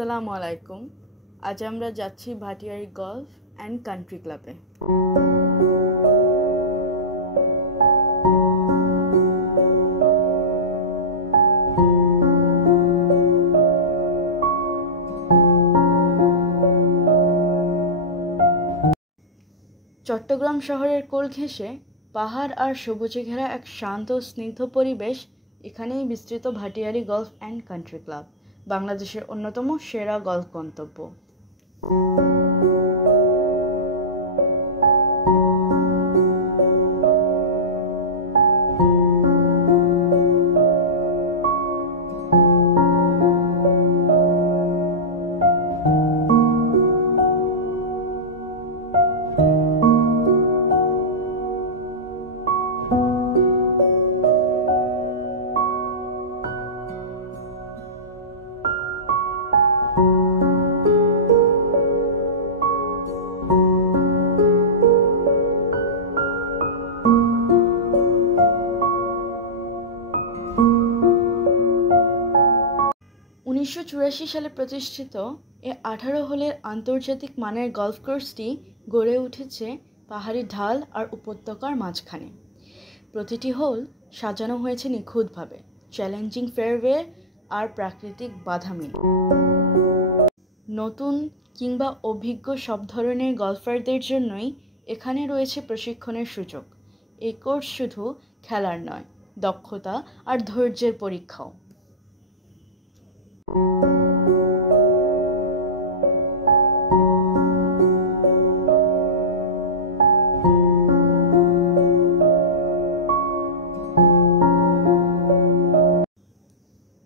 আসসালামু আলাইকুম। আজ আমরা যাচ্ছি ভাটিয়ারি গলফ অ্যান্ড কান্ট্রি ক্লাবে। চট্টগ্রাম শহরের কোল ঘেঁষে পাহাড় আর সবুজে ঘেরা এক শান্ত স্নিগ্ধ পরিবেশ। এখানেই বিস্তৃত Bhatiary golf and country club, বাংলাদেশের অন্যতম সেরা গলফ গন্তব্য। সালে প্রতিষ্ঠিত এ 18 হোলের আন্তর্জাতিক মানের গলফ কোর্সটি গড়ে উঠেছে পাহাড়ি ঢাল আর উপত্যকার মাঝখানে। প্রতিটি হোল সাজানো হয়েছে নিখুঁতভাবে, চ্যালেঞ্জিং ফেয়ারওয়ে আর প্রাকৃতিক বাধা মিলে। নতুন কিংবা অভিজ্ঞ সব ধরনের গলফারদের জন্যই এখানে রয়েছে প্রশিক্ষণের সুযোগ। এই কোর্স শুধু খেলার নয়, দক্ষতা আর ধৈর্যের পরীক্ষাও।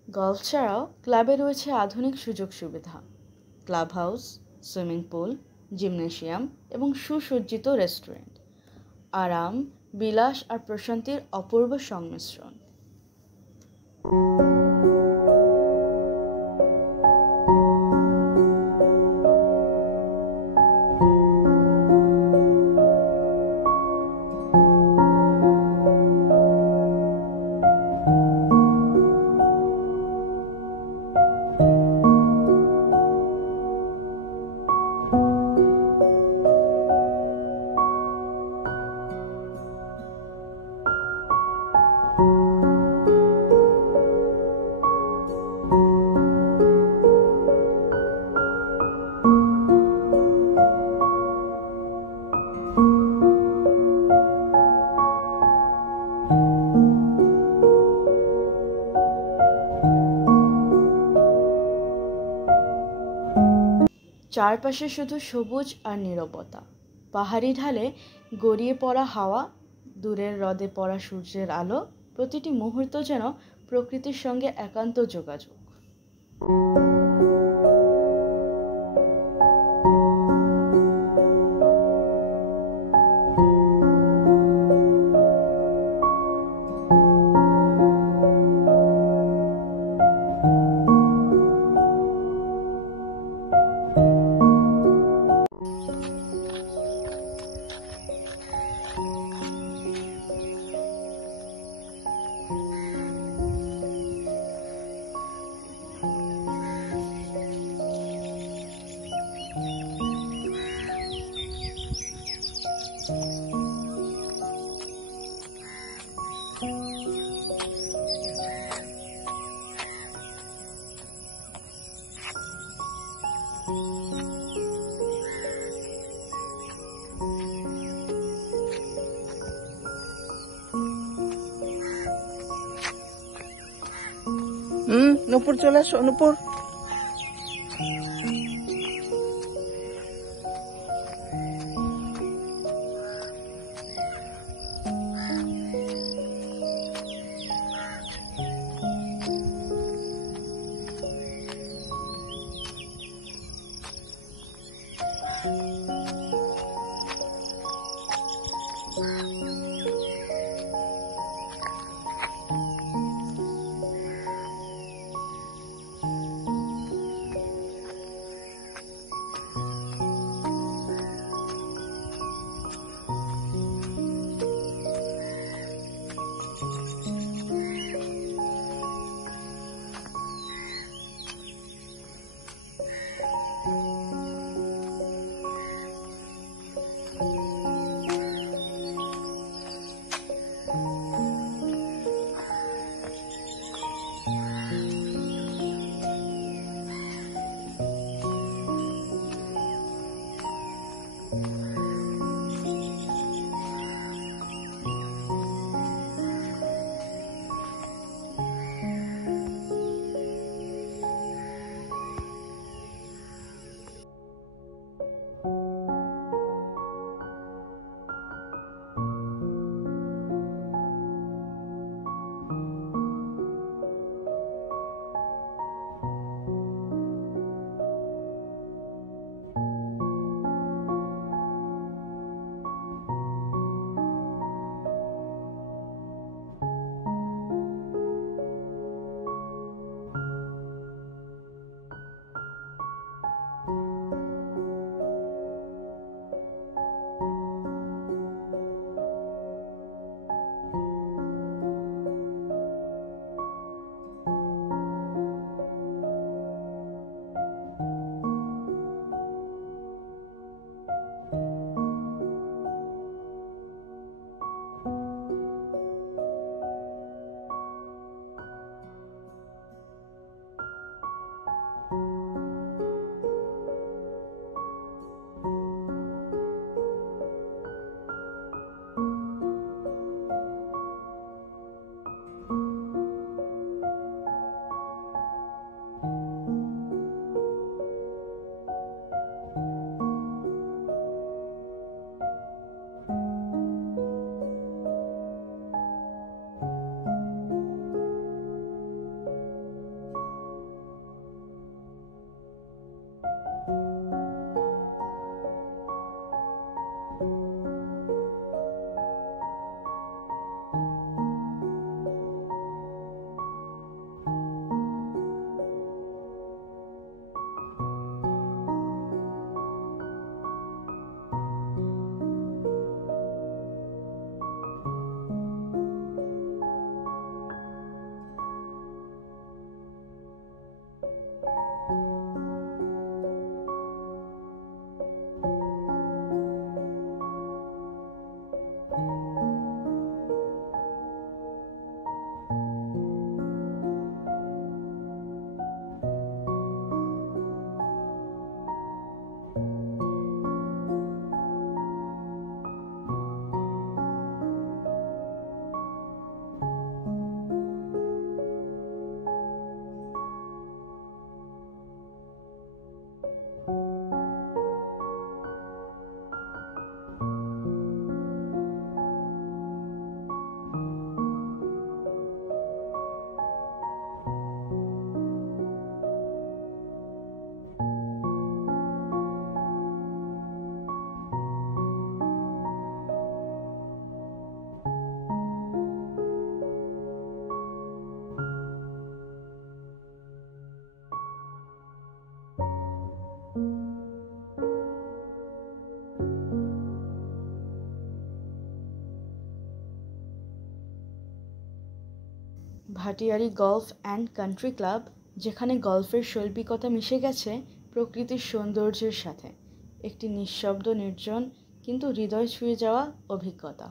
গলফ ছাড়াও ক্লাবে রয়েছে আধুনিক সুযোগ সুবিধা, club house, swimming pool, gymnasium এবং সুসজ্জিত রেস্টুরেন্ট। আরাম, বিলাস আর প্রশান্তির অপূর্ব সংমিশ্রণ। চারপাশে শুধু সবুজ আর নীরবতা, পাহাড়ি ঢালে গড়িয়ে পড়া হাওয়া, দূরের হ্রদে পড়া সূর্যের আলো, প্রতিটি মুহূর্ত যেন প্রকৃতির সঙ্গে একান্ত যোগাযোগ। নূপুর চলে আসো, Nupur. Bhatiari golf and country club, যেখানে গল্ফের শৈল্পিকতা মিশে গেছে প্রকৃতির সৌন্দর্যের সাথে। একটি নিঃশব্দ, নির্জন কিন্তু হৃদয় ছুঁয়ে যাওয়া অভিজ্ঞতা।